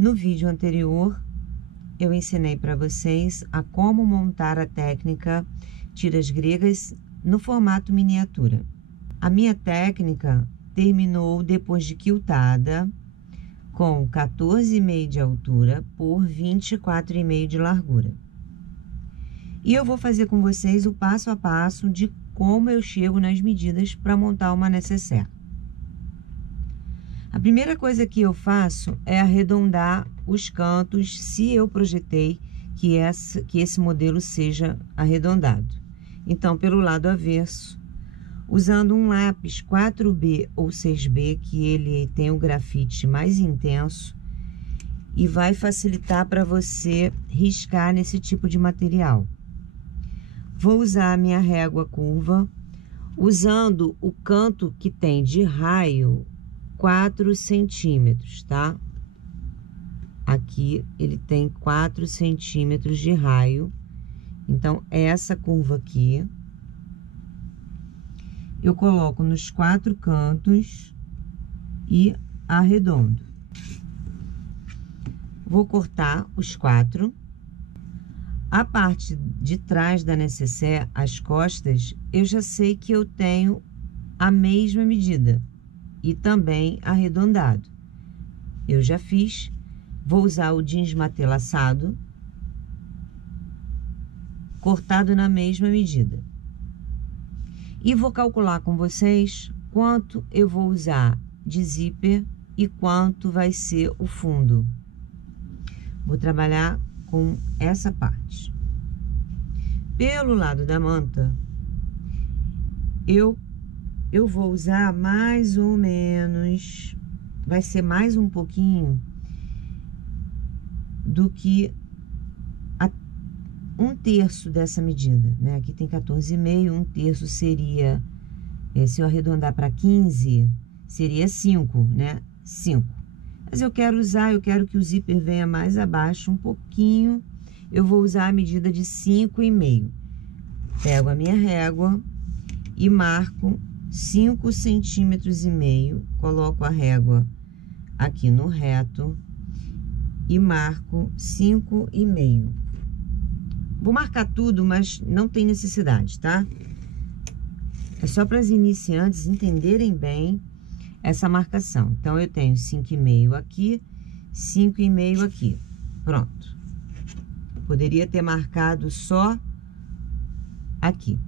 No vídeo anterior, eu ensinei para vocês a como montar a técnica tiras gregas no formato miniatura. A minha técnica terminou depois de quiltada, com 14,5 de altura por 24,5 de largura. E eu vou fazer com vocês o passo a passo de como eu chego nas medidas para montar uma nécessaire. A primeira coisa que eu faço é arredondar os cantos, se eu projetei que esse modelo seja arredondado. Então, pelo lado avesso, usando um lápis 4B ou 6B, que ele tem o grafite mais intenso e vai facilitar para você riscar nesse tipo de material. Vou usar a minha régua curva, usando o canto que tem de raio 4 centímetros, tá? Aqui ele tem 4 centímetros de raio. Então, essa curva aqui, eu coloco nos 4 cantos e arredondo. Vou cortar os 4. A parte de trás da nécessaire, as costas, eu já sei que eu tenho a mesma medida e também arredondado. Eu já fiz. Vou usar o jeans matelaçado, cortado na mesma medida. E vou calcular com vocês quanto eu vou usar de zíper e quanto vai ser o fundo. Vou trabalhar com essa parte. Pelo lado da manta, eu vou usar mais ou menos, vai ser mais um pouquinho do que 1/3 dessa medida, né? Aqui tem 14,5, 1/3 seria, se eu arredondar para 15, seria 5, né? 5. Mas eu quero que o zíper venha mais abaixo um pouquinho, eu vou usar a medida de 5,5. Pego a minha régua e marco 5,5 centímetros, coloco a régua aqui no reto e marco 5,5. Vou marcar tudo, mas não tem necessidade, tá? É só para os iniciantes entenderem bem essa marcação. Então, eu tenho 5,5 aqui, 5,5 aqui. Pronto. Poderia ter marcado só aqui.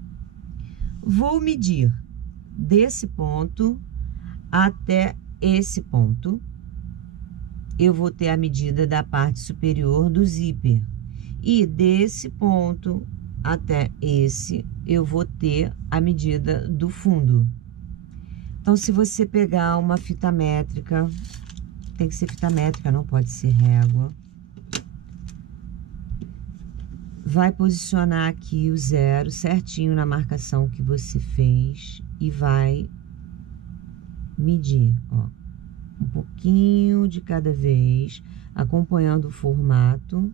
Vou medir desse ponto até esse ponto. Eu vou ter a medida da parte superior do zíper. E desse ponto até esse, eu vou ter a medida do fundo. Então, se você pegar uma fita métrica, tem que ser fita métrica, não pode ser régua. Vai posicionar aqui o 0 certinho na marcação que você fez e vai medir, ó, um pouquinho de cada vez, acompanhando o formato.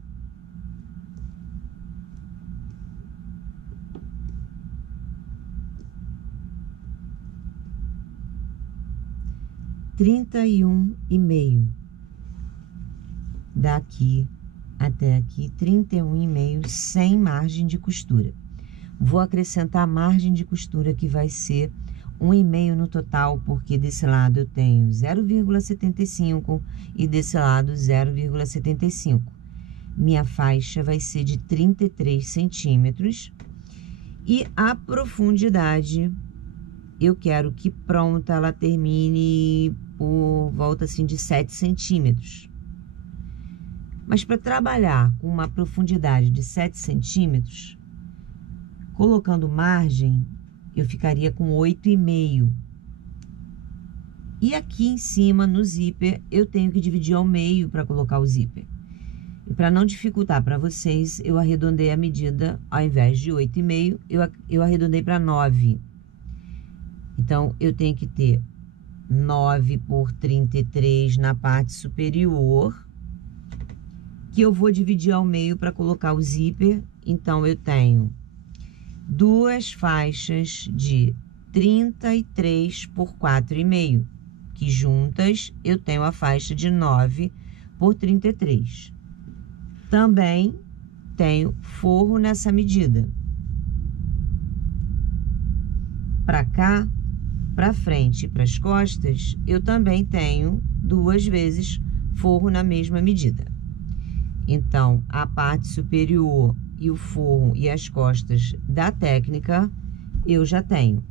(31,5) daqui até aqui, 31,5 sem margem de costura. Vou acrescentar a margem de costura que vai ser 1,5 no total, porque desse lado eu tenho 0,75 e desse lado 0,75. Minha faixa vai ser de 33 centímetros e a profundidade eu quero que pronta ela termine por volta assim de 7 centímetros. Mas para trabalhar com uma profundidade de 7 centímetros, colocando margem, eu ficaria com 8,5. E aqui em cima, no zíper, eu tenho que dividir ao meio para colocar o zíper. E para não dificultar para vocês, eu arredondei a medida, ao invés de 8,5, eu arredondei para 9. Então, eu tenho que ter 9 por 33 na parte superior, que eu vou dividir ao meio para colocar o zíper. Então, eu tenho 2 faixas de 33 por 4,5, que juntas eu tenho a faixa de 9 por 33. Também tenho forro nessa medida. Para cá, para frente e para as costas, eu também tenho 2 vezes forro na mesma medida. Então, a parte superior e o forro e as costas da técnica, eu já tenho.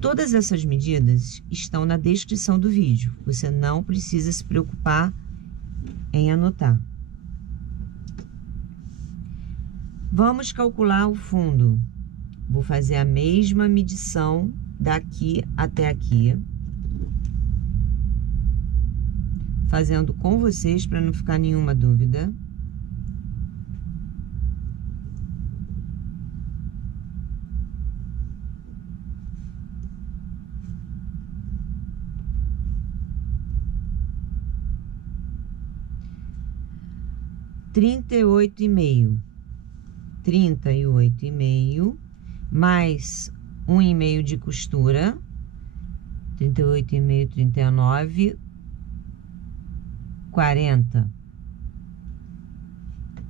Todas essas medidas estão na descrição do vídeo. Você não precisa se preocupar em anotar. Vamos calcular o fundo. Vou fazer a mesma medição daqui até aqui. Fazendo com vocês para não ficar nenhuma dúvida. Trinta e 38,5 mais 1,5 de costura, 38,5, 39, 40.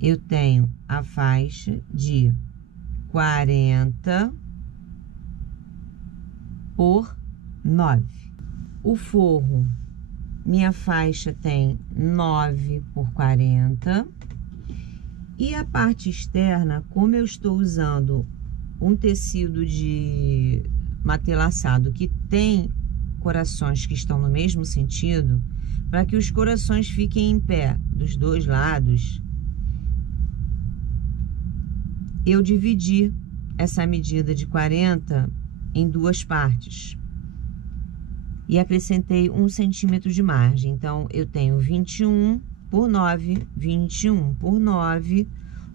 Eu tenho a faixa de 40 por 9. O forro, minha faixa tem 9 por 40. E a parte externa, como eu estou usando um tecido de matelaçado que tem corações que estão no mesmo sentido, para que os corações fiquem em pé dos dois lados, eu dividi essa medida de 40 em 2 partes e acrescentei 1 centímetro de margem. Então, eu tenho 21 por 9, 21 por 9,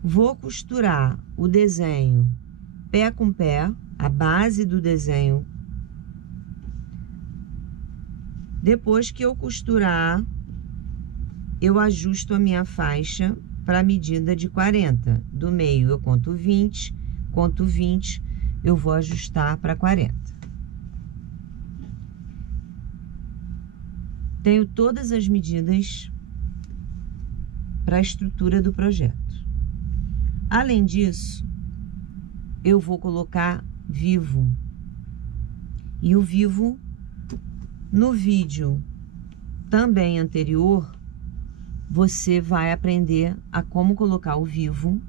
vou costurar o desenho pé com pé, a base do desenho. Depois que eu costurar, eu ajusto a minha faixa para a medida de 40. Do meio eu conto 20, eu vou ajustar para 40. Tenho todas as medidas para a estrutura do projeto. Além disso, eu vou colocar vivo. E o vivo, no vídeo também anterior, você vai aprender a como colocar o vivo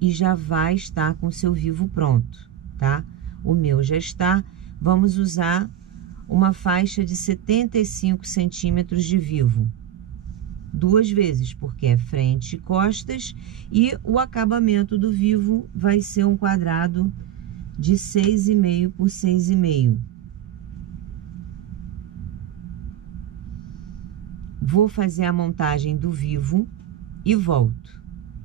e já vai estar com o seu vivo pronto, tá? O meu já está. Vamos usar uma faixa de 75 centímetros de vivo. 2 vezes, porque é frente e costas, e o acabamento do vivo vai ser um quadrado de 6,5 por 6,5. Vou fazer a montagem do vivo e volto.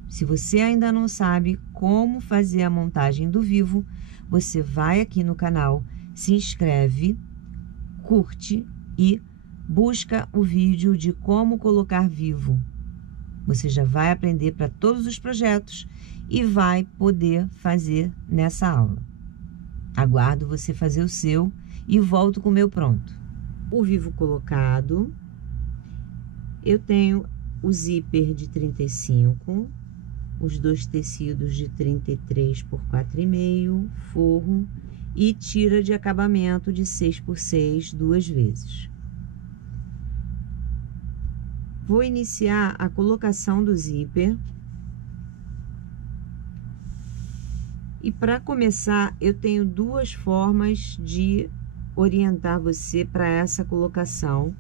Se você ainda não sabe como fazer a montagem do vivo, você vai aqui no canal, se inscreve, curte e busca o vídeo de como colocar vivo. Você já vai aprender para todos os projetos e vai poder fazer nessa aula. Aguardo você fazer o seu e volto com o meu pronto. O vivo colocado, eu tenho o zíper de 35, os 2 tecidos de 33 por 4,5, forro e tira de acabamento de 6 por 6 2 vezes. Vou iniciar a colocação do zíper. E para começar, eu tenho 2 formas de orientar você para essa colocação,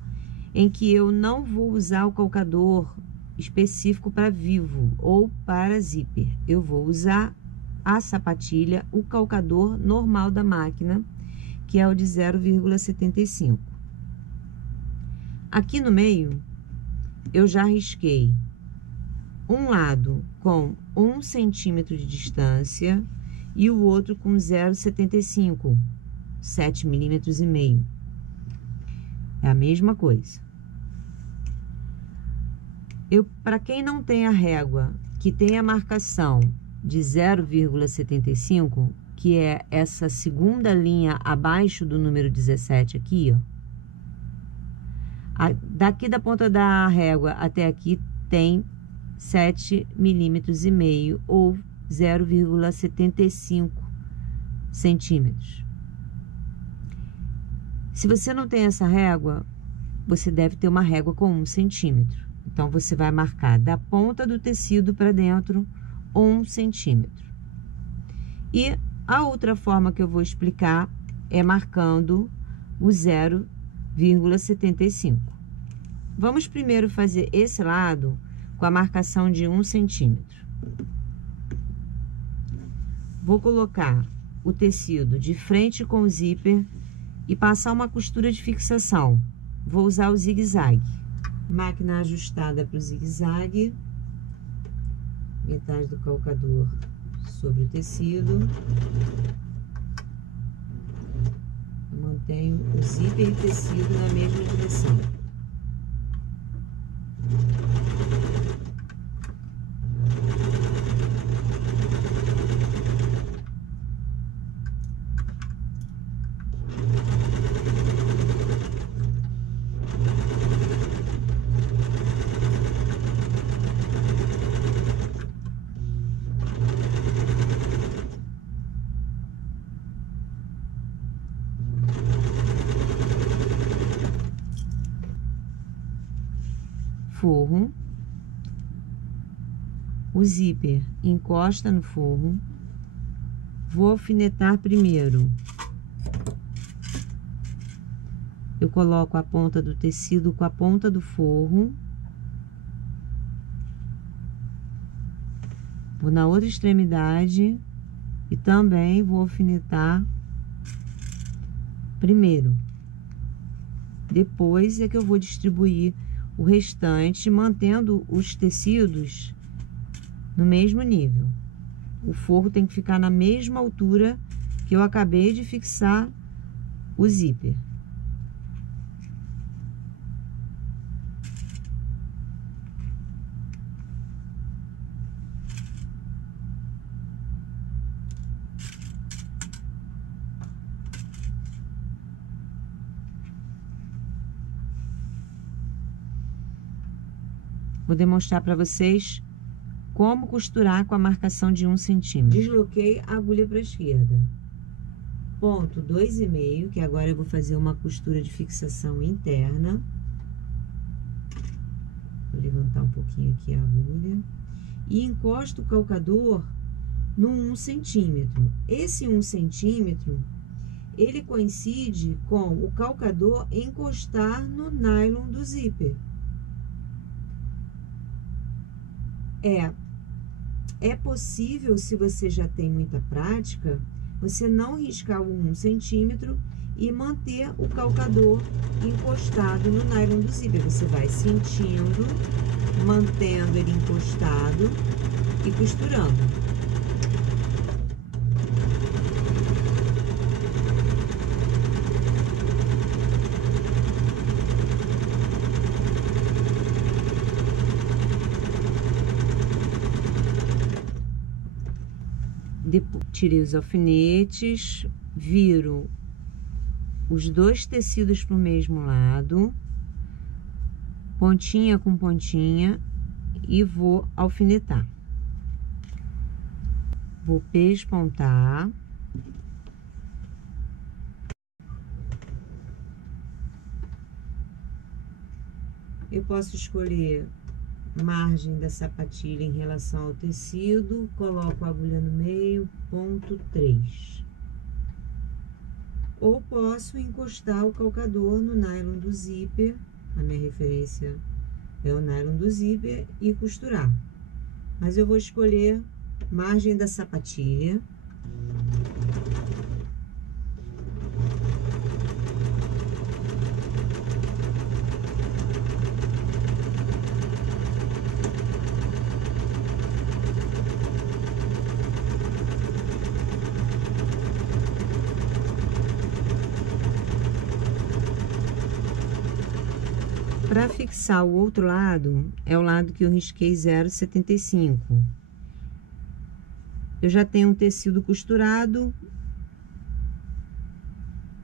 em que eu não vou usar o calcador específico para vivo ou para zíper. Eu vou usar a sapatilha, o calcador normal da máquina, que é o de 0,75. Aqui no meio, eu já risquei um lado com 1 centímetro de distância e o outro com 0,75, 7,5 milímetros. É a mesma coisa. Para quem não tem a régua, que tem a marcação de 0,75, que é essa segunda linha abaixo do número 17 aqui, ó. Daqui da ponta da régua até aqui tem 7,5 milímetros ou 0,75 centímetros. Se você não tem essa régua, você deve ter uma régua com 1 centímetro. Então, você vai marcar da ponta do tecido para dentro 1 centímetro. E a outra forma que eu vou explicar é marcando o 0,75. Vamos primeiro fazer esse lado com a marcação de 1 centímetro. Vou colocar o tecido de frente com o zíper e passar uma costura de fixação. Vou usar o zigue-zague. Máquina ajustada para o zigue-zague. Metade do calcador sobre o tecido. Eu mantenho o zíper e o tecido na mesma direção. Forro, o zíper encosta no forro, vou alfinetar primeiro. Eu coloco a ponta do tecido com a ponta do forro, vou na outra extremidade e também vou alfinetar primeiro. Depois é que eu vou distribuir o restante, mantendo os tecidos no mesmo nível. O forro tem que ficar na mesma altura que eu acabei de fixar o zíper. Vou demonstrar para vocês como costurar com a marcação de 1 centímetro. Desloquei a agulha para a esquerda. Ponto 2,5, que agora eu vou fazer uma costura de fixação interna. Vou levantar um pouquinho aqui a agulha. E encosto o calcador no 1 centímetro. Esse 1 centímetro, ele coincide com o calcador encostar no nylon do zíper. É possível, se você já tem muita prática, você não riscar o 1 centímetro e manter o calcador encostado no nylon do zíper. Você vai sentindo, mantendo ele encostado e costurando. Depois, tirei os alfinetes, viro os dois tecidos para o mesmo lado, pontinha com pontinha, e vou alfinetar. Vou pespontar. Eu posso escolher margem da sapatilha em relação ao tecido, coloco a agulha no meio, ponto 3. Ou posso encostar o calcador no nylon do zíper, a minha referência é o nylon do zíper, e costurar. Mas eu vou escolher margem da sapatilha. Para fixar o outro lado, é o lado que eu risquei 0,75. Eu já tenho um tecido costurado.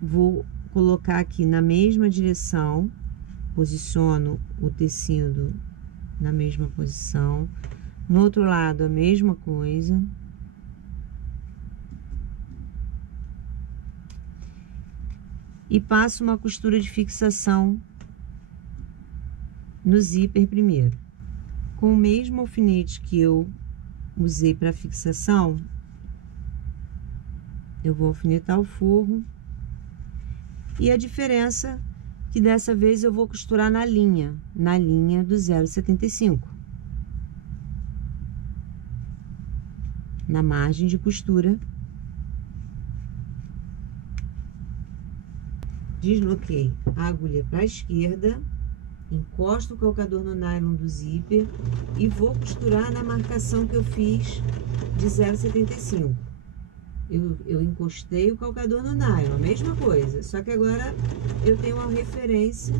Vou colocar aqui na mesma direção posiciono o tecido na mesma posição. No outro lado, a mesma coisa. E passo uma costura de fixação no zíper primeiro. Com o mesmo alfinete que eu usei para fixação, eu vou alfinetar o forro. E a diferença que dessa vez eu vou costurar na linha do 0,75. Na margem de costura. Desloquei a agulha para a esquerda, encosto o calcador no nylon do zíper e vou costurar na marcação que eu fiz de 0,75. Eu encostei o calcador no nylon, a mesma coisa, só que agora eu tenho uma referência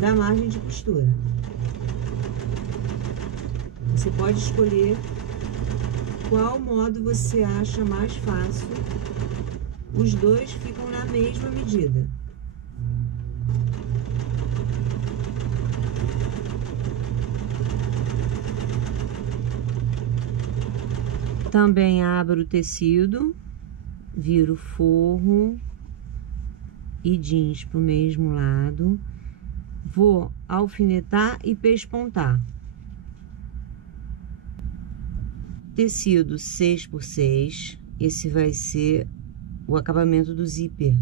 da margem de costura. Você pode escolher qual modo você acha mais fácil. Os dois ficam na mesma medida. Também abro o tecido, viro o forro e jeans para o mesmo lado. Vou alfinetar e pespontar. Tecido 6x6, esse vai ser o acabamento do zíper,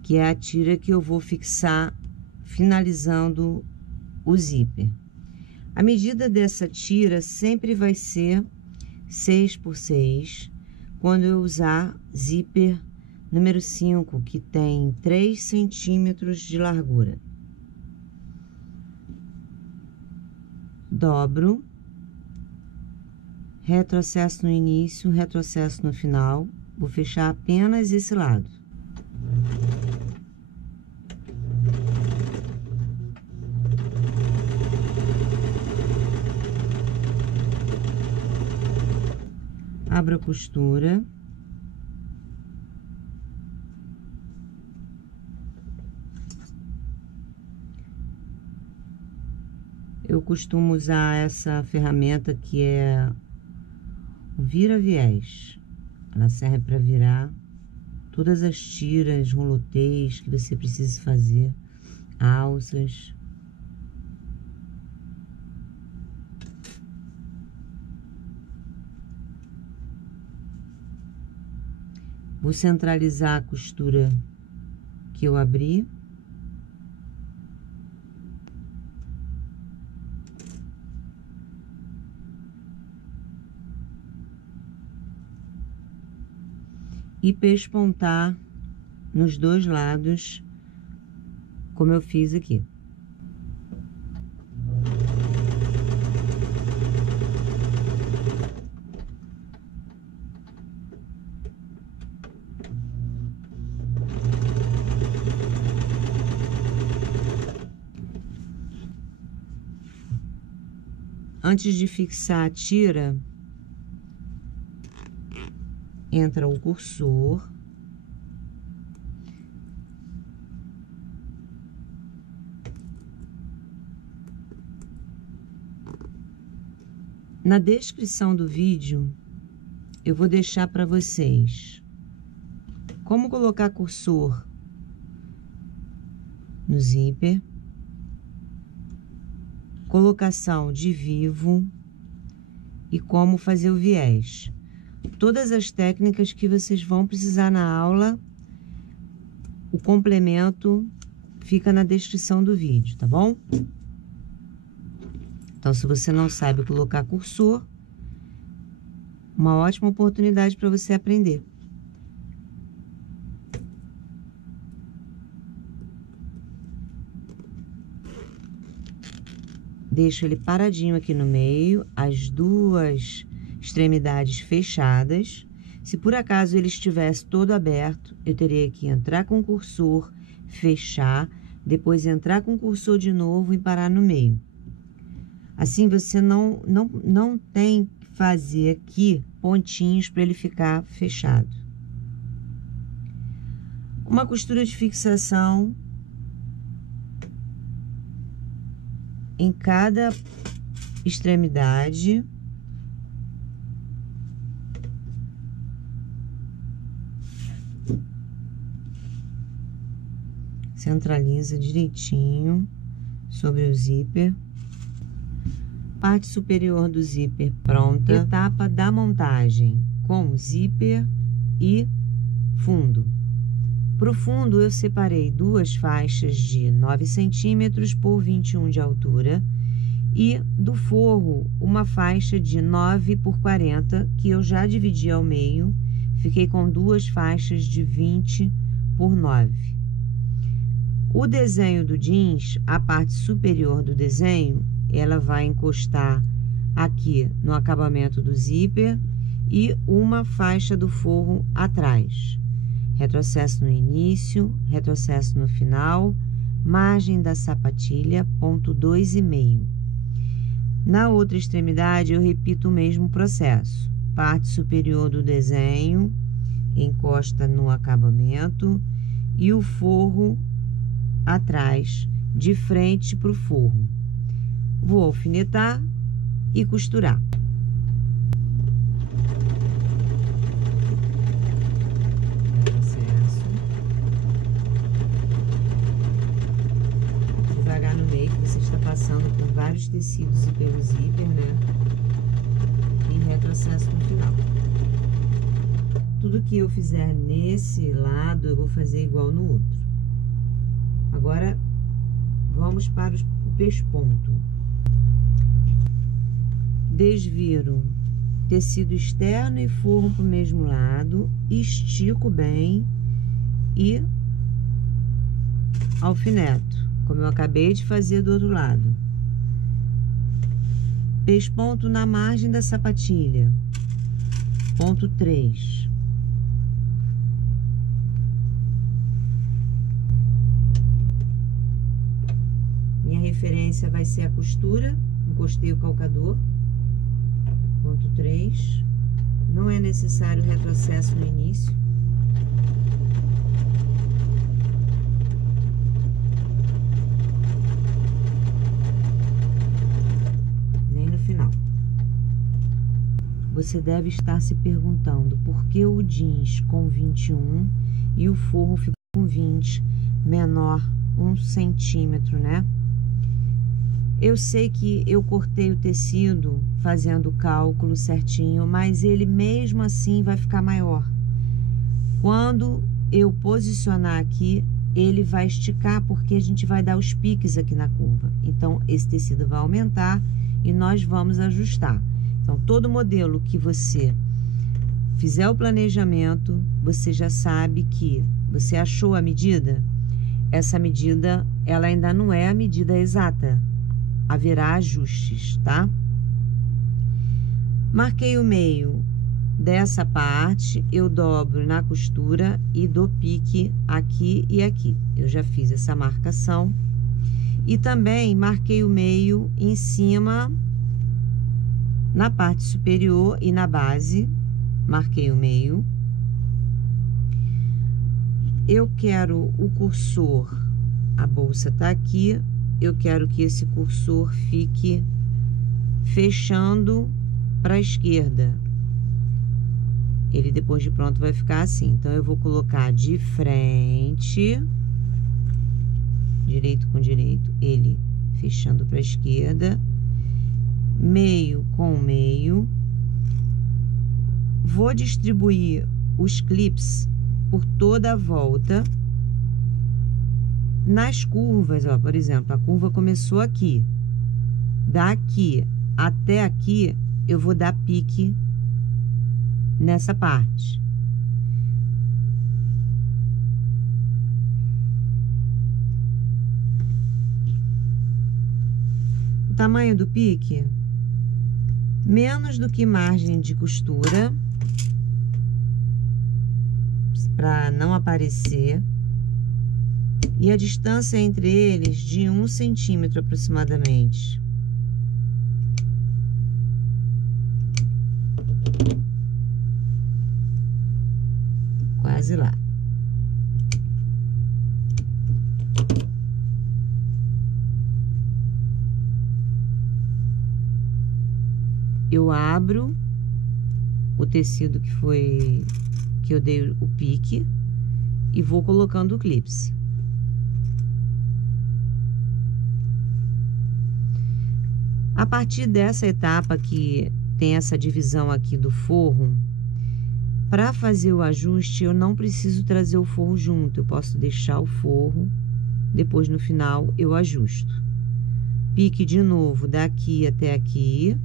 que é a tira que eu vou fixar finalizando o zíper. A medida dessa tira sempre vai ser 6x6, quando eu usar zíper número 5, que tem 3 centímetros de largura. Dobro, retrocesso no início, retrocesso no final. Vou fechar apenas esse lado. Abro a costura. Eu costumo usar essa ferramenta que é o vira-viés. Ela serve para virar todas as tiras, rolotês que você precisa fazer, alças. Vou centralizar a costura que eu abri. E pespontar nos dois lados, como eu fiz aqui. Antes de fixar a tira, entra o cursor. Na descrição do vídeo, eu vou deixar para vocês como colocar cursor no zíper, colocação de vivo e como fazer o viés. Todas as técnicas que vocês vão precisar na aula, o complemento fica na descrição do vídeo, tá bom? Então, se você não sabe colocar cursor, uma ótima oportunidade para você aprender. Deixo ele paradinho aqui no meio, as duas extremidades fechadas. Se por acaso ele estivesse todo aberto, eu teria que entrar com o cursor, fechar, depois entrar com o cursor de novo e parar no meio. Assim você não tem que fazer aqui pontinhos para ele ficar fechado. Uma costura de fixação em cada extremidade. Centraliza direitinho sobre o zíper. Parte superior do zíper pronta. Etapa da montagem com zíper e fundo. Para o fundo eu separei duas faixas de 9 centímetros por 21 de altura e do forro uma faixa de 9 por 40 que eu já dividi ao meio. Fiquei com duas faixas de 20 por 9. O desenho do jeans, a parte superior do desenho, ela vai encostar aqui no acabamento do zíper e uma faixa do forro atrás. Retrocesso no início, retrocesso no final, margem da sapatilha, ponto 2,5. Na outra extremidade, eu repito o mesmo processo. Parte superior do desenho, encosta no acabamento e o forro atrás, de frente para o forro. Vou alfinetar e costurar. Processo. Devagar no meio, que você está passando por vários tecidos e pelo zíper, né? E retrocesso no final. Tudo que eu fizer nesse lado, eu vou fazer igual no outro. Agora, vamos para o pesponto. Desviro tecido externo e forro para o mesmo lado, estico bem e alfineto, como eu acabei de fazer do outro lado. Pesponto na margem da sapatilha, ponto 3. Minha referência vai ser a costura, encostei o calcador, ponto 3. Não é necessário retrocesso no início. Nem no final. Você deve estar se perguntando por que o jeans com 21 e o forro ficou com 20, menor 1 centímetro, né? Eu sei que eu cortei o tecido fazendo o cálculo certinho, mas ele mesmo assim vai ficar maior. Quando eu posicionar aqui, ele vai esticar porque a gente vai dar os piques aqui na curva. Então, esse tecido vai aumentar e nós vamos ajustar. Então, todo modelo que você fizer o planejamento, você já sabe que você achou a medida. Essa medida, ela ainda não é a medida exata. Haverá ajustes, tá? Marquei o meio dessa parte, eu dobro na costura e dou pique aqui e aqui. Eu já fiz essa marcação. E também marquei o meio em cima, na parte superior e na base. Marquei o meio. Eu quero o cursor, a bolsa tá aqui. Eu quero que esse cursor fique fechando para a esquerda. Ele depois de pronto vai ficar assim. Então, eu vou colocar de frente, direito com direito, ele fechando para a esquerda, meio com meio. Vou distribuir os clips por toda a volta. Nas curvas, ó, por exemplo, a curva começou aqui. Daqui até aqui, eu vou dar pique nessa parte. O tamanho do pique, menos do que margem de costura, para não aparecer. E a distância entre eles de 1 centímetro aproximadamente. Quase lá. eu abro o tecido que eu dei o pique e vou colocando o clips. A partir dessa etapa que tem essa divisão aqui do forro, para fazer o ajuste eu não preciso trazer o forro junto, eu posso deixar o forro, depois no final eu ajusto. Pique de novo daqui até aqui.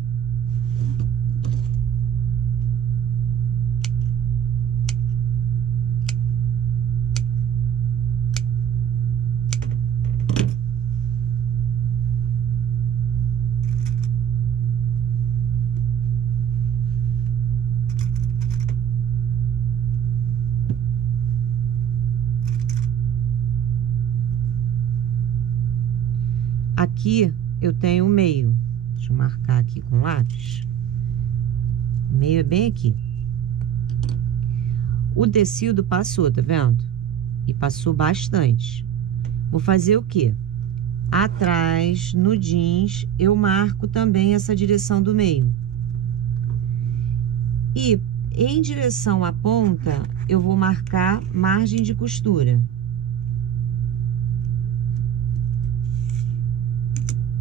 Aqui eu tenho o meio. Deixa eu marcar aqui com lápis. O meio é bem aqui. O tecido passou, tá vendo? E passou bastante. Vou fazer o quê? Atrás, no jeans, eu marco também essa direção do meio. E em direção à ponta, eu vou marcar margem de costura.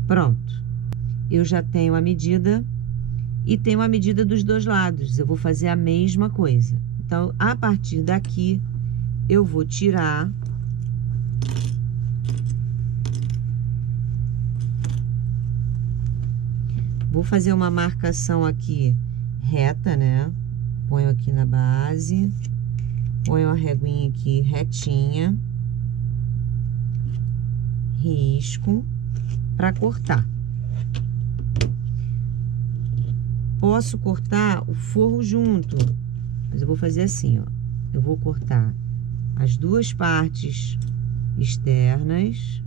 Pronto. Eu já tenho a medida e tenho a medida dos dois lados. Eu vou fazer a mesma coisa. Então, a partir daqui, eu vou tirar. Vou fazer uma marcação aqui reta, né? Ponho aqui na base. Ponho a reguinha aqui retinha. Risco para cortar. Posso cortar o forro junto, mas eu vou fazer assim, ó. Eu vou cortar as duas partes externas.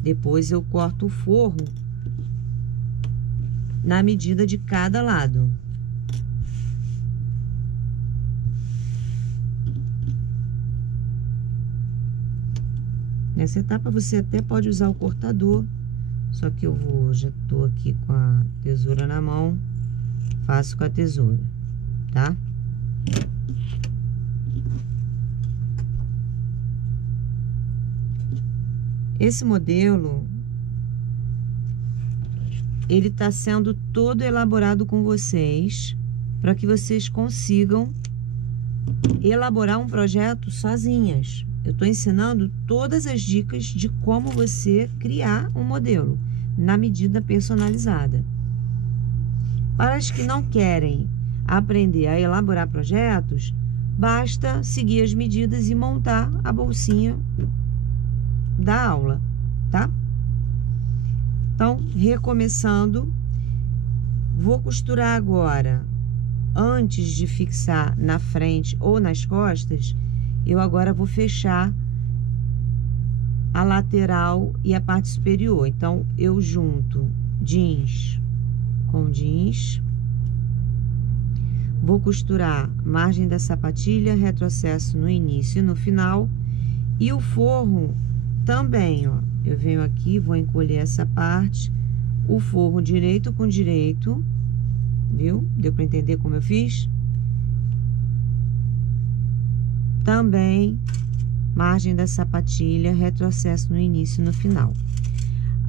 Depois eu corto o forro na medida de cada lado. Nessa etapa você até pode usar o cortador, só que já tô aqui com a tesoura na mão, faço com a tesoura, tá? Esse modelo, ele tá sendo todo elaborado com vocês, para que vocês consigam elaborar um projeto sozinhas. Eu tô ensinando todas as dicas de como você criar um modelo na medida personalizada. Para as que não querem aprender a elaborar projetos, basta seguir as medidas e montar a bolsinha da aula, tá? Então, recomeçando, vou costurar agora, antes de fixar na frente ou nas costas, eu agora vou fechar a lateral e a parte superior. Então, eu junto jeans com jeans, vou costurar margem da sapatilha, retrocesso no início e no final, e o forro também, ó. Eu venho aqui, vou encolher essa parte, o forro direito com direito, viu? Deu para entender como eu fiz? Também, margem da sapatilha, retrocesso no início e no final.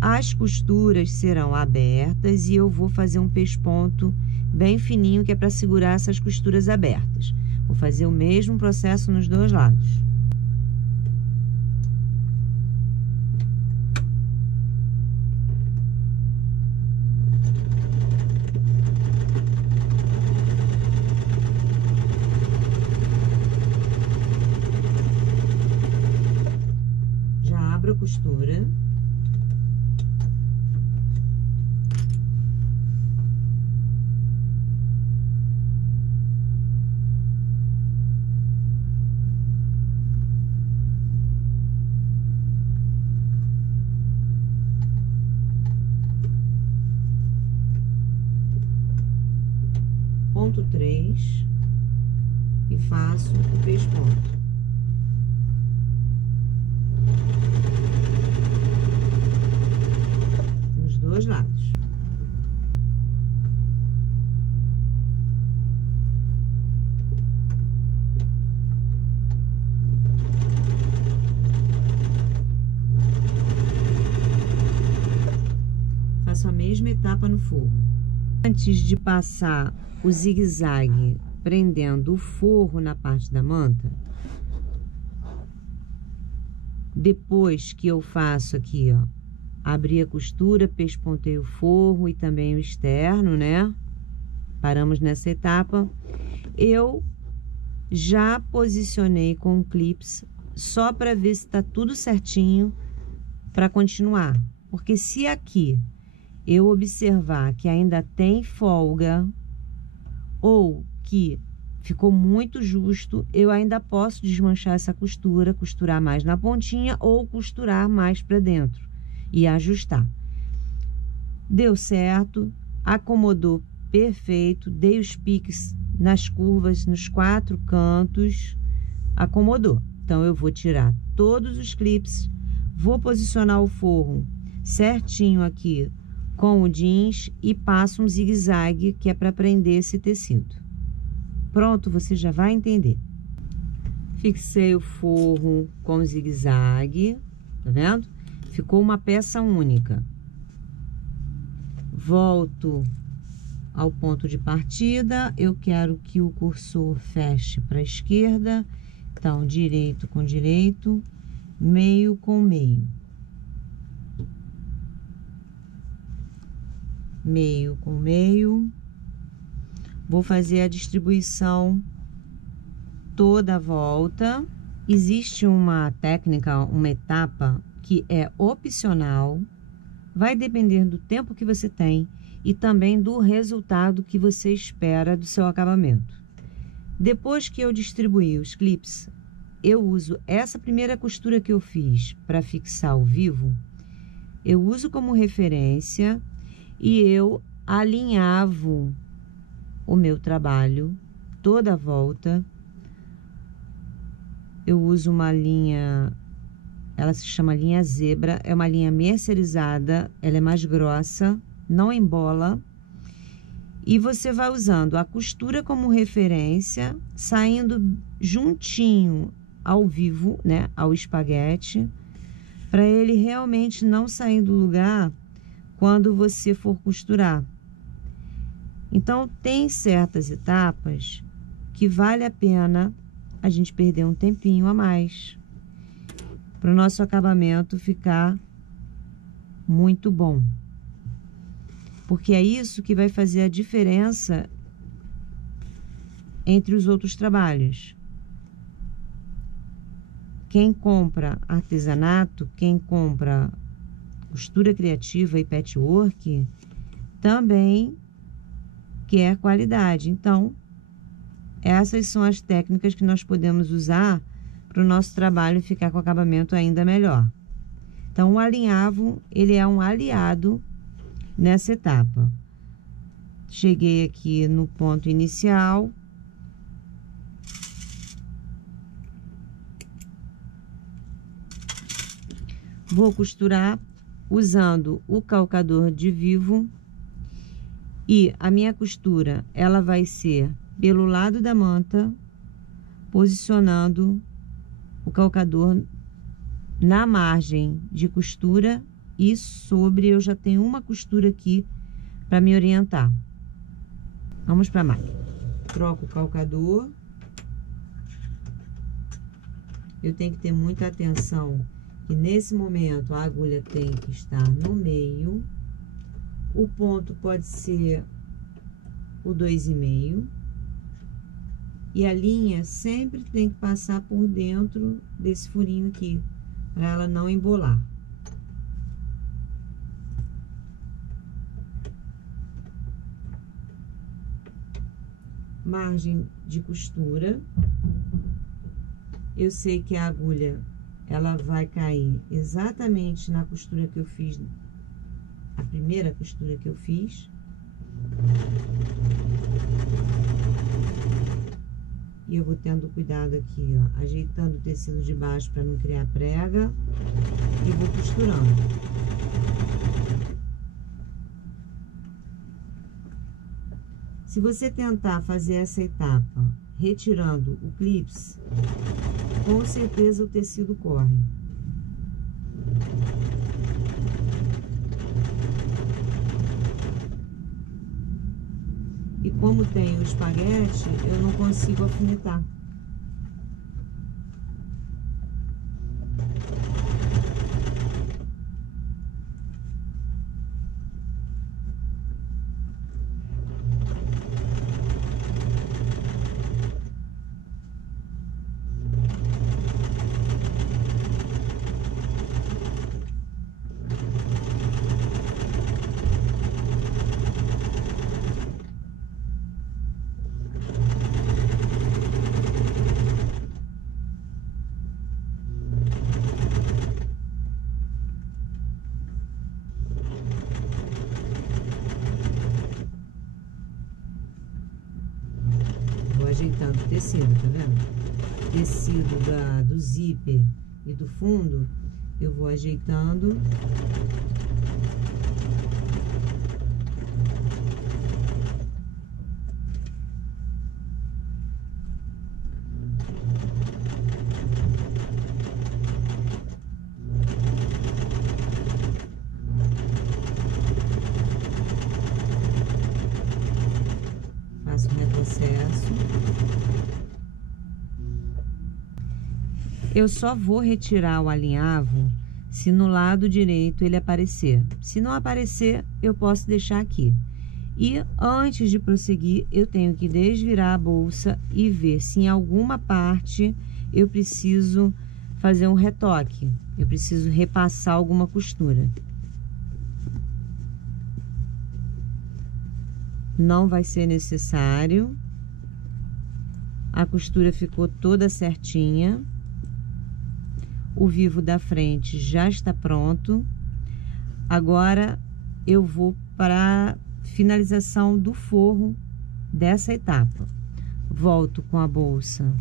As costuras serão abertas e eu vou fazer um pesponto bem fininho, que é para segurar essas costuras abertas. Vou fazer o mesmo processo nos dois lados. A costura. ponto 3 e faço o pesponto. Nos dois lados. Faço a mesma etapa no forro. Antes de passar o zigue-zague prendendo o forro na parte da manta, depois que eu faço aqui, ó, abri a costura, pespontei o forro e também o externo, né? Paramos nessa etapa. Eu já posicionei com clips só para ver se tá tudo certinho para continuar. Porque se aqui eu observar que ainda tem folga ou que ficou muito justo, eu ainda posso desmanchar essa costura, costurar mais na pontinha ou costurar mais para dentro e ajustar. Deu certo, acomodou perfeito, dei os piques nas curvas, nos 4 cantos, acomodou. Então eu vou tirar todos os clips, vou posicionar o forro certinho aqui com o jeans e passo um zigue-zague que é para prender esse tecido. Pronto, você já vai entender. Fixei o forro com zigue-zague, tá vendo? Ficou uma peça única. Volto ao ponto de partida, eu quero que o cursor feche para a esquerda, então direito com direito, meio com meio. Meio com meio. Vou fazer a distribuição toda a volta. Existe uma técnica, uma etapa que é opcional, vai depender do tempo que você tem e também do resultado que você espera do seu acabamento. Depois que eu distribuir os clips, eu uso essa primeira costura que eu fiz para fixar o vivo, eu uso como referência e eu alinhavo o meu trabalho toda a volta. Eu uso uma linha, ela se chama linha zebra, é uma linha mercerizada, ela é mais grossa, não embola. E você vai usando a costura como referência, saindo juntinho ao vivo, né, ao espaguete, para ele realmente não sair do lugar quando você for costurar. Então, tem certas etapas que vale a pena a gente perder um tempinho a mais para o nosso acabamento ficar muito bom. Porque é isso que vai fazer a diferença entre os outros trabalhos. Quem compra artesanato, quem compra costura criativa e patchwork, também quer qualidade. Então, essas são as técnicas que nós podemos usar para o nosso trabalho ficar com acabamento ainda melhor. Então, o alinhavo, ele é um aliado nessa etapa. Cheguei aqui no ponto inicial. Vou costurar usando o calcador de vivo e a minha costura, ela vai ser pelo lado da manta, posicionando o calcador na margem de costura e sobre, eu já tenho uma costura aqui para me orientar. Vamos para a máquina. Troco o calcador. Eu tenho que ter muita atenção que nesse momento a agulha tem que estar no meio. O ponto pode ser o 2,5. E a linha sempre tem que passar por dentro desse furinho aqui, para ela não embolar. Margem de costura. Eu sei que a agulha, ela vai cair exatamente na costura que eu fiz, a primeira costura que eu fiz. E eu vou tendo cuidado aqui, ó, ajeitando o tecido de baixo para não criar prega. E vou costurando. Se você tentar fazer essa etapa retirando o clips, com certeza o tecido corre. E como tem o espaguete, eu não consigo alfinetar. Ajeitando o tecido, tá vendo? Tecido do zíper e do fundo, eu vou ajeitando. Faço um retrocesso. Eu só vou retirar o alinhavo se no lado direito ele aparecer. Se não aparecer, eu posso deixar aqui. E antes de prosseguir, eu tenho que desvirar a bolsa e ver se em alguma parte eu preciso fazer um retoque. Eu preciso repassar alguma costura. Não vai ser necessário. A costura ficou toda certinha. O vivo da frente já está pronto. Agora eu vou para a finalização do forro dessa etapa. Volto com a bolsa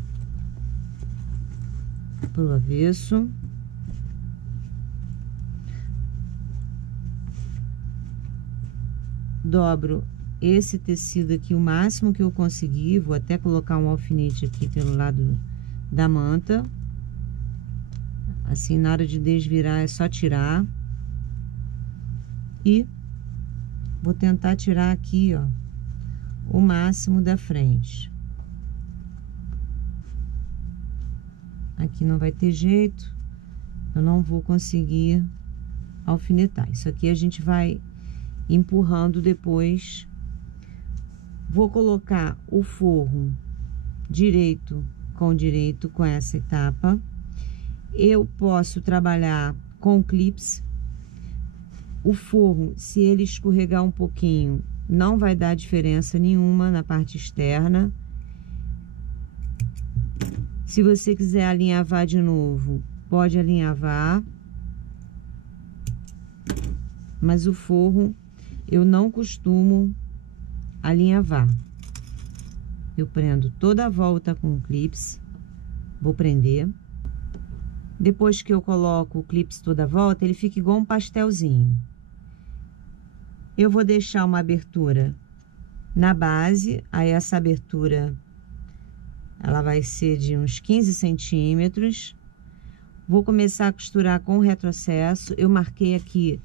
pro avesso. Dobro esse tecido aqui o máximo que eu conseguir. Vou até colocar um alfinete aqui pelo lado da manta. Assim, na hora de desvirar, é só tirar. E vou tentar tirar aqui, ó, o máximo da frente. Aqui não vai ter jeito. Eu não vou conseguir alfinetar. Isso aqui a gente vai empurrando depois. Vou colocar o forro direito com essa etapa. Eu posso trabalhar com clips. O forro, se ele escorregar um pouquinho, não vai dar diferença nenhuma na parte externa. Se você quiser alinhavar de novo, pode alinhavar. Mas o forro, eu não costumo alinhavar. Eu prendo toda a volta com clips. Vou prender. Depois que eu coloco o clips toda a volta, ele fica igual um pastelzinho. Eu vou deixar uma abertura na base. Aí essa abertura, ela vai ser de uns 15 centímetros. Vou começar a costurar com retrocesso. Eu marquei aqui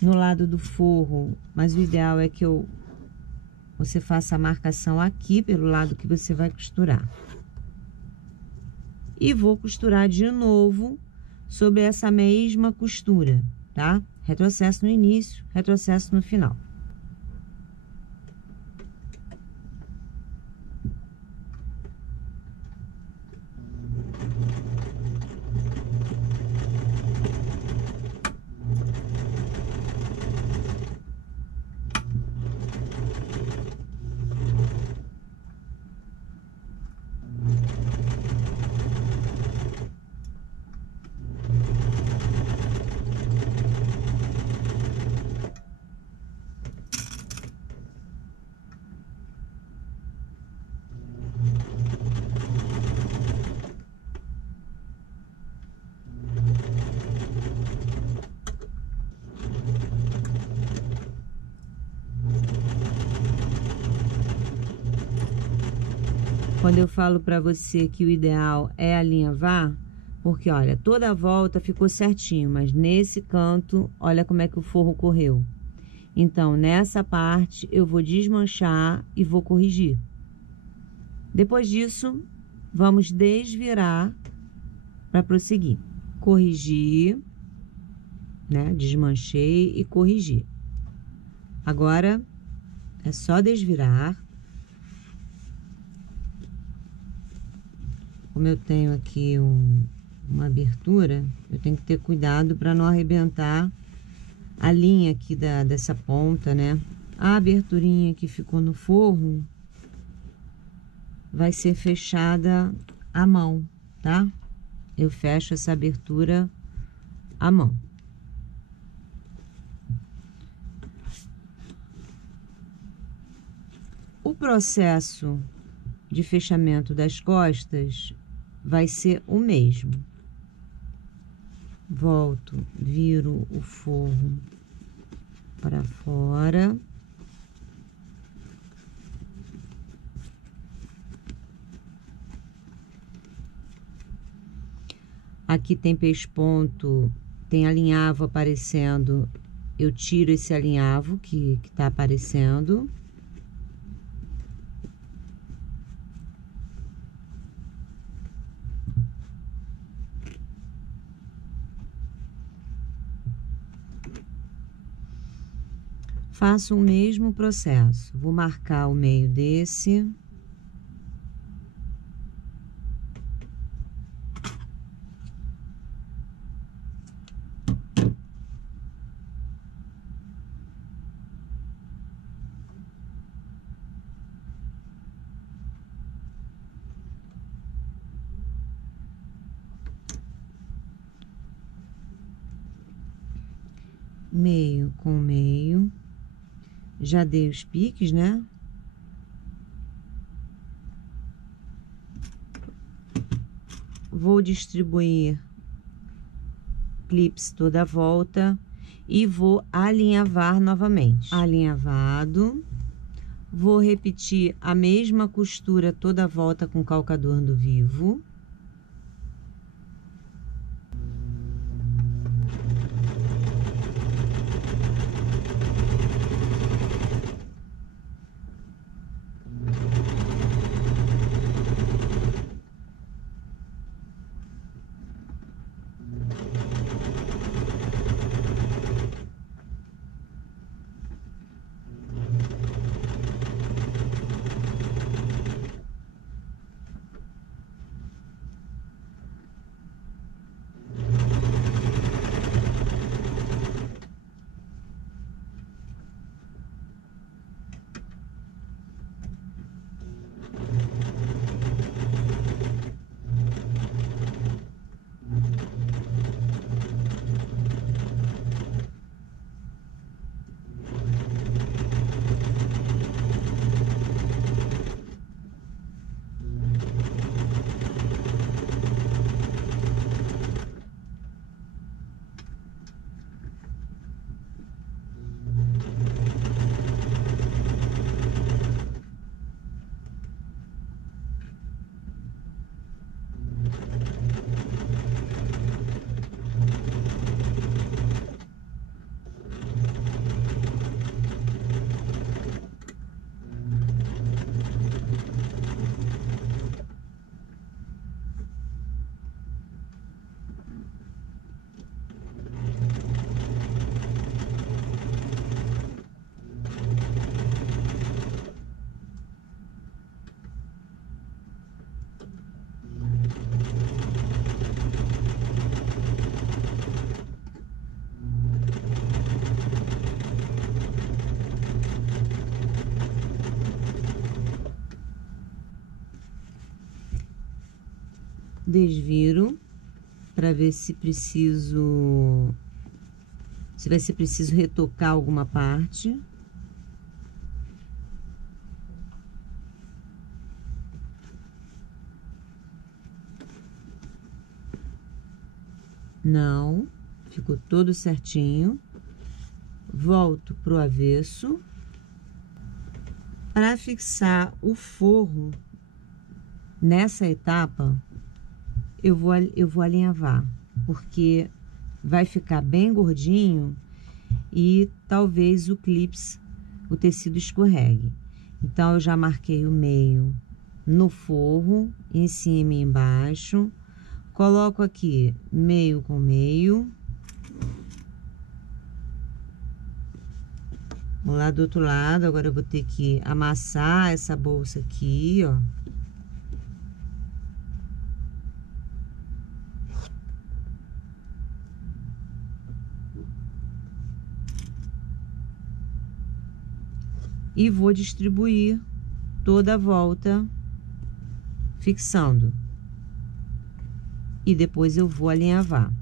no lado do forro, mas o ideal é que você faça a marcação aqui pelo lado que você vai costurar. E vou costurar de novo sobre essa mesma costura, tá? Retrocesso no início, retrocesso no final. Quando eu falo para você que o ideal é alinhavar, porque olha, toda a volta ficou certinho, mas nesse canto, olha como é que o forro correu. Então, nessa parte, eu vou desmanchar e vou corrigir. Depois disso, vamos desvirar para prosseguir. Corrigir, né? Desmanchei e corrigi. Agora, é só desvirar. Como eu tenho aqui uma abertura, eu tenho que ter cuidado para não arrebentar a linha aqui dessa ponta, né? A aberturinha que ficou no forro vai ser fechada à mão, tá? Eu fecho essa abertura à mão. O processo de fechamento das costas vai ser o mesmo. Volto, viro o forro para fora. Aqui tem pesponto, tem alinhavo aparecendo. Eu tiro esse alinhavo que tá aparecendo. Faço o mesmo processo. Vou marcar o meio desse. Meio com meio. Já dei os piques, né? Vou distribuir clips toda a volta e vou alinhavar novamente. Alinhavado. Vou repetir a mesma costura toda a volta com calcador do vivo. Desviro para ver se vai ser preciso retocar alguma parte. Não, ficou todo certinho. Volto pro avesso. Para fixar o forro, nessa etapa, eu vou alinhavar, porque vai ficar bem gordinho e talvez o clips, o tecido escorregue. Então, eu já marquei o meio no forro, em cima e embaixo. Coloco aqui meio com meio. Vou lá do outro lado, agora eu vou ter que amassar essa bolsa aqui, ó. E vou distribuir toda a volta, fixando. E depois eu vou alinhavar.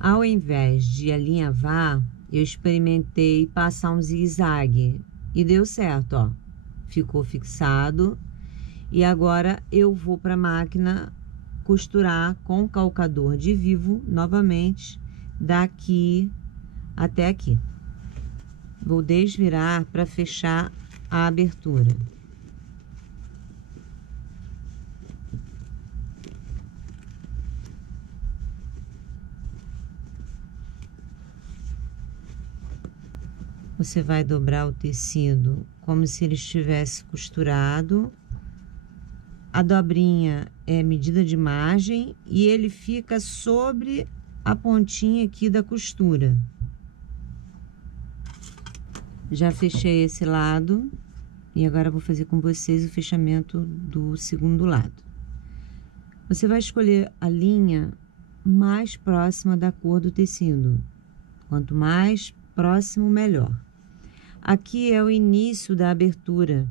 Ao invés de alinhavar, eu experimentei passar um zigue-zague e deu certo, ó. Ficou fixado. E agora eu vou para a máquina costurar com o calcador de vivo novamente daqui até aqui. Vou desvirar para fechar a abertura. Você vai dobrar o tecido como se ele estivesse costurado. A dobrinha é medida de margem e ele fica sobre a pontinha aqui da costura. Já fechei esse lado e agora vou fazer com vocês o fechamento do segundo lado. Você vai escolher a linha mais próxima da cor do tecido. Quanto mais próximo, melhor. Aqui é o início da abertura.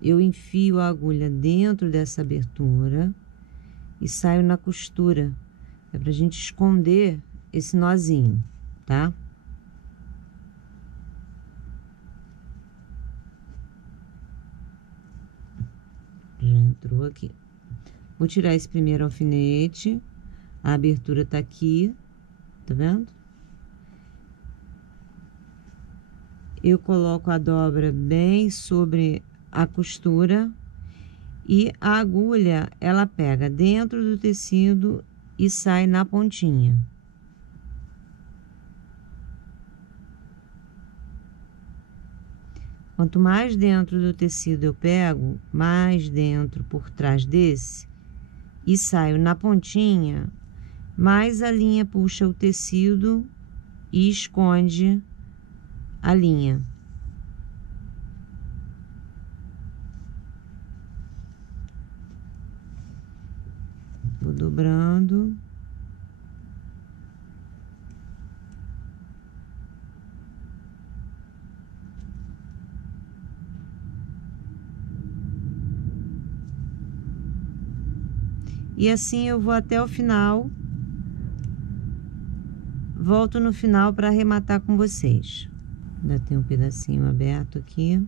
Eu enfio a agulha dentro dessa abertura e saio na costura. É pra gente esconder esse nozinho, tá? Já entrou aqui. Vou tirar esse primeiro alfinete. A abertura tá aqui, tá vendo? Eu coloco a dobra bem sobre a costura e a agulha, ela pega dentro do tecido e sai na pontinha. Quanto mais dentro do tecido eu pego, mais dentro por trás desse e saio na pontinha, mais a linha puxa o tecido e esconde a linha. Vou dobrando. E assim eu vou até o final. Volto no final para arrematar com vocês. Ainda tem um pedacinho aberto aqui.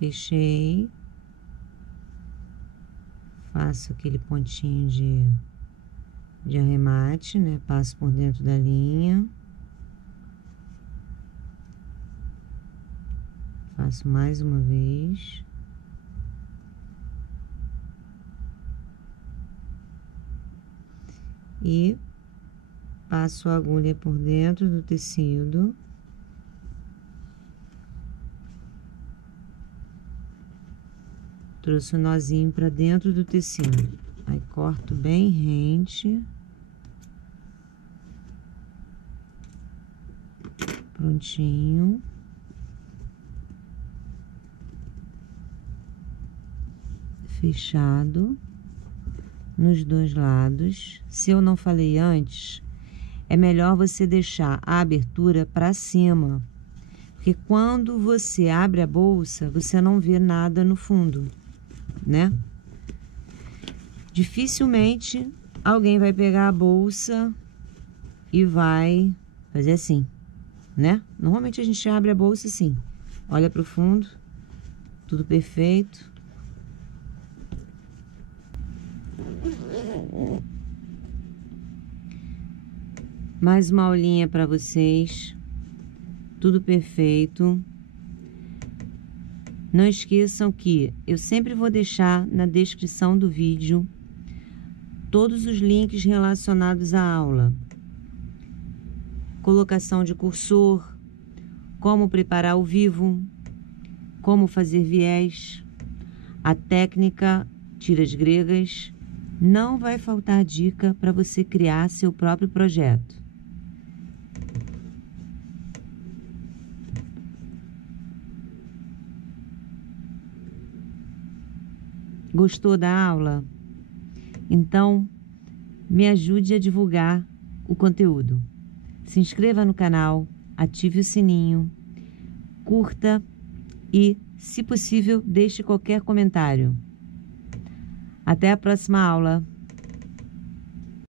Fechei. Faço aquele pontinho de arremate, né? Passo por dentro da linha. Faço mais uma vez. E passo a agulha por dentro do tecido. Trouxe o nozinho para dentro do tecido. Aí corto bem rente. Prontinho. Fechado nos dois lados. Se eu não falei antes, é melhor você deixar a abertura para cima, porque quando você abre a bolsa, você não vê nada no fundo, né? Dificilmente alguém vai pegar a bolsa e vai fazer assim, né? Normalmente a gente abre a bolsa assim, olha para o fundo, tudo perfeito. Mais uma aulinha para vocês. Tudo perfeito. Não esqueçam que eu sempre vou deixar na descrição do vídeo todos os links relacionados à aula. Colocação de cursor, como preparar ao vivo, como fazer viés, a técnica tiras gregas. Não vai faltar dica para você criar seu próprio projeto. Gostou da aula? Então, me ajude a divulgar o conteúdo. Se inscreva no canal, ative o sininho, curta e, se possível, deixe qualquer comentário. Até a próxima aula!